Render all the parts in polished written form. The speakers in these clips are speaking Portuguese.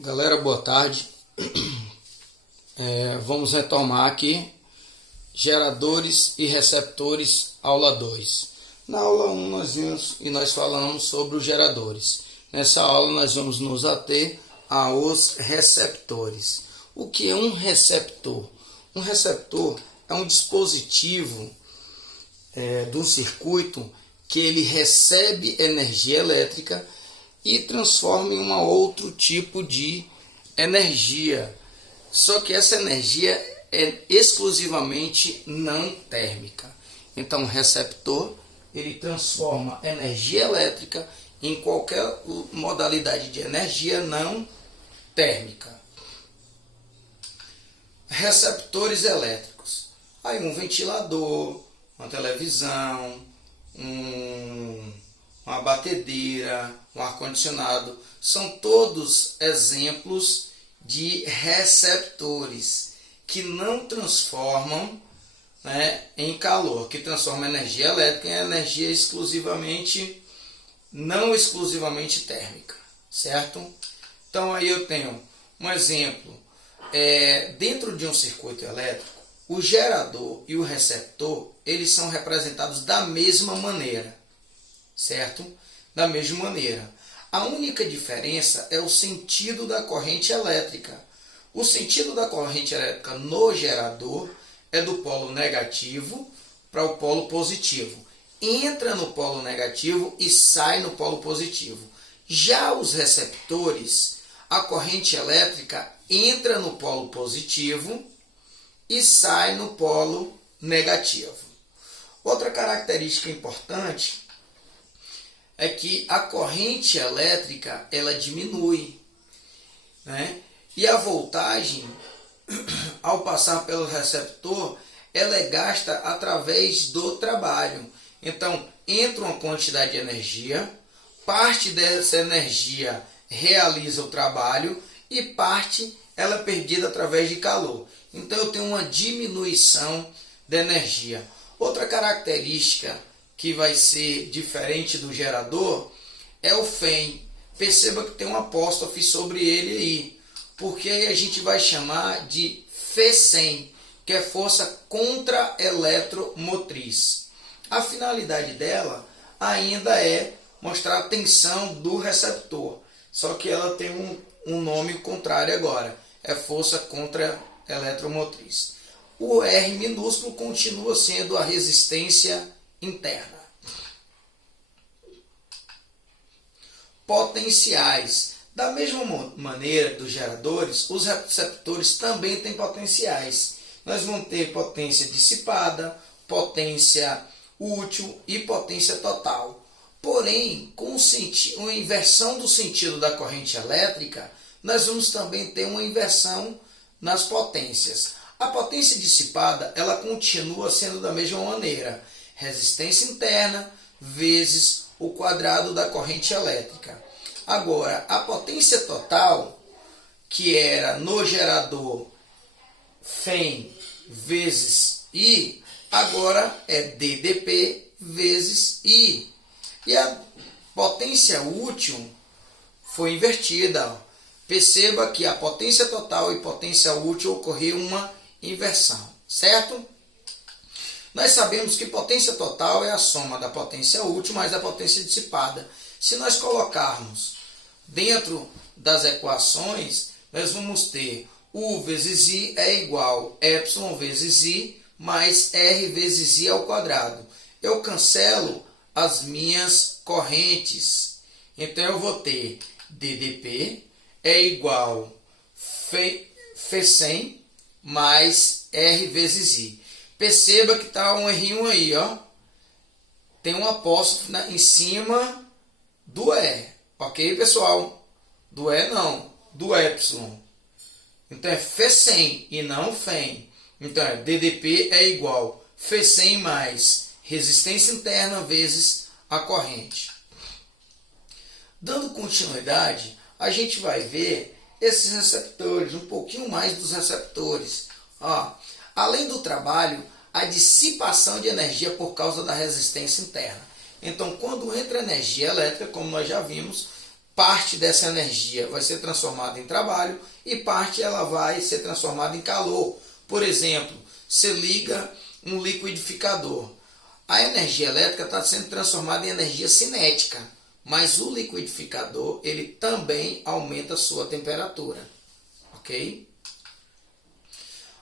Galera, boa tarde. Vamos retomar aqui geradores e receptores, aula 2. Na aula 1 nós falamos sobre os geradores. Nessa aula nós vamos nos ater aos receptores. O que é um receptor? Um receptor é um dispositivo de um circuito que ele recebe energia elétrica e transforma em um outro tipo de energia. Só que essa energia é exclusivamente não térmica. Então, o receptor ele transforma energia elétrica em qualquer modalidade de energia não térmica. Receptores elétricos. Aí um ventilador, uma televisão, uma batedeira, um ar-condicionado, são todos exemplos de receptores que não transformam em calor, que transformam energia elétrica em energia não exclusivamente térmica, certo? Então aí eu tenho um exemplo, dentro de um circuito elétrico, o gerador e o receptor, eles são representados da mesma maneira, certo? Da mesma maneira. A única diferença é o sentido da corrente elétrica. O sentido da corrente elétrica no gerador é do polo negativo para o polo positivo. Entra no polo negativo e sai no polo positivo. Já os receptores, a corrente elétrica entra no polo positivo e sai no polo negativo. Outra característica importante é que a corrente elétrica ela diminui, e a voltagem, ao passar pelo receptor, ela é gasta através do trabalho. Então, entra uma quantidade de energia, parte dessa energia realiza o trabalho e parte ela é perdida através de calor. Então, eu tenho uma diminuição da energia. Outra característica que vai ser diferente do gerador é o FEM. Perceba que tem um apóstrofe sobre ele aí, porque aí a gente vai chamar de FESEM, que é força contra-eletromotriz. A finalidade dela ainda é mostrar a tensão do receptor, só que ela tem um nome contrário agora, é força contra-eletromotriz. O R minúsculo continua sendo a resistência interna. Potenciais. Da mesma maneira dos geradores, os receptores também têm potenciais. Nós vamos ter potência dissipada, potência útil e potência total. Porém, com uma inversão do sentido da corrente elétrica, nós vamos também ter uma inversão nas potências. A potência dissipada, ela continua sendo da mesma maneira. Resistência interna vezes o quadrado da corrente elétrica. Agora, a potência total, que era no gerador FEM vezes I, agora é DDP vezes I. E a potência útil foi invertida. Perceba que a potência total e potência útil ocorreu uma inversão, certo? Nós sabemos que potência total é a soma da potência útil mais a potência dissipada. Se nós colocarmos dentro das equações, nós vamos ter U vezes I é igual a Y vezes I mais R vezes I ao quadrado. Eu cancelo as minhas correntes. Então, eu vou ter DDP é igual FESEM mais R vezes I. Perceba que está um errinho aí, ó. Tem um apóstrofe em cima do E. Ok, pessoal? Do E não, do Y. Então é FESEM e não FEM. Então é DDP é igual FESEM mais resistência interna vezes a corrente. Dando continuidade, a gente vai ver esses receptores, um pouquinho mais dos receptores. Além do trabalho, a dissipação de energia por causa da resistência interna. Então, quando entra energia elétrica, como nós já vimos, parte dessa energia vai ser transformada em trabalho e parte ela vai ser transformada em calor. Por exemplo, você liga um liquidificador. A energia elétrica está sendo transformada em energia cinética, mas o liquidificador ele também aumenta a sua temperatura, ok?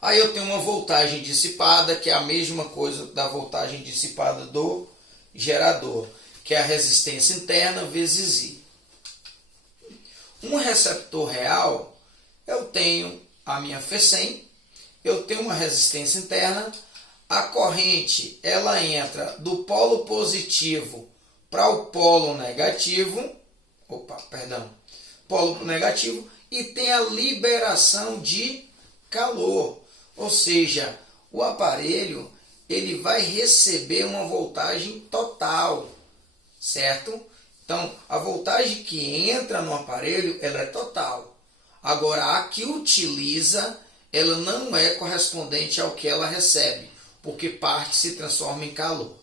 Aí eu tenho uma voltagem dissipada, que é a mesma coisa da voltagem dissipada do gerador, que é a resistência interna vezes I. Um receptor real, eu tenho a minha F100, eu tenho uma resistência interna, a corrente ela entra do polo positivo para o polo negativo, polo negativo, e tem a liberação de calor, ou seja, o aparelho ele vai receber uma voltagem total, certo? Então, a voltagem que entra no aparelho ela é total. Agora, a que utiliza, ela não é correspondente ao que ela recebe, porque parte se transforma em calor.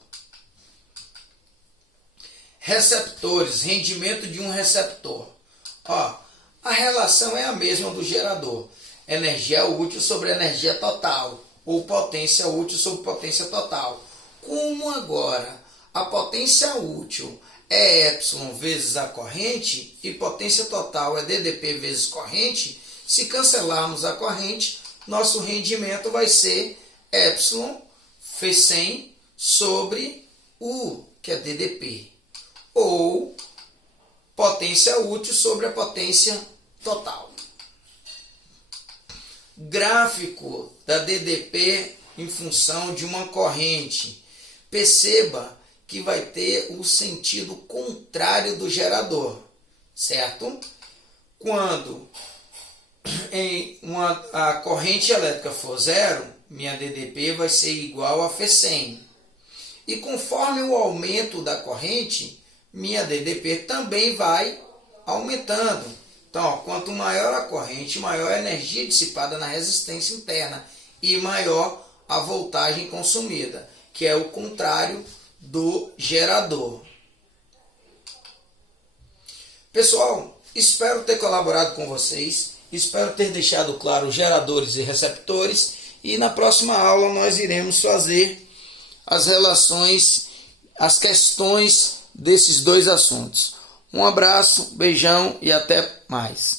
Receptores, rendimento de um receptor. A relação é a mesma do gerador. Energia útil sobre energia total, ou potência útil sobre potência total. Como agora a potência útil é epsilon vezes a corrente e potência total é DDP vezes corrente, se cancelarmos a corrente, nosso rendimento vai ser epsilon F100 sobre U, que é DDP, ou potência útil sobre a potência total. Gráfico da DDP em função de uma corrente. Perceba que vai ter o sentido contrário do gerador, certo? Quando a corrente elétrica for zero, minha DDP vai ser igual a F100. E conforme o aumento da corrente, minha DDP também vai aumentando. Então, quanto maior a corrente, maior a energia dissipada na resistência interna e maior a voltagem consumida, que é o contrário do gerador. Pessoal, espero ter colaborado com vocês, espero ter deixado claro os geradores e receptores, e na próxima aula nós iremos fazer as relações, as questões desses dois assuntos. Um abraço, beijão e até mais.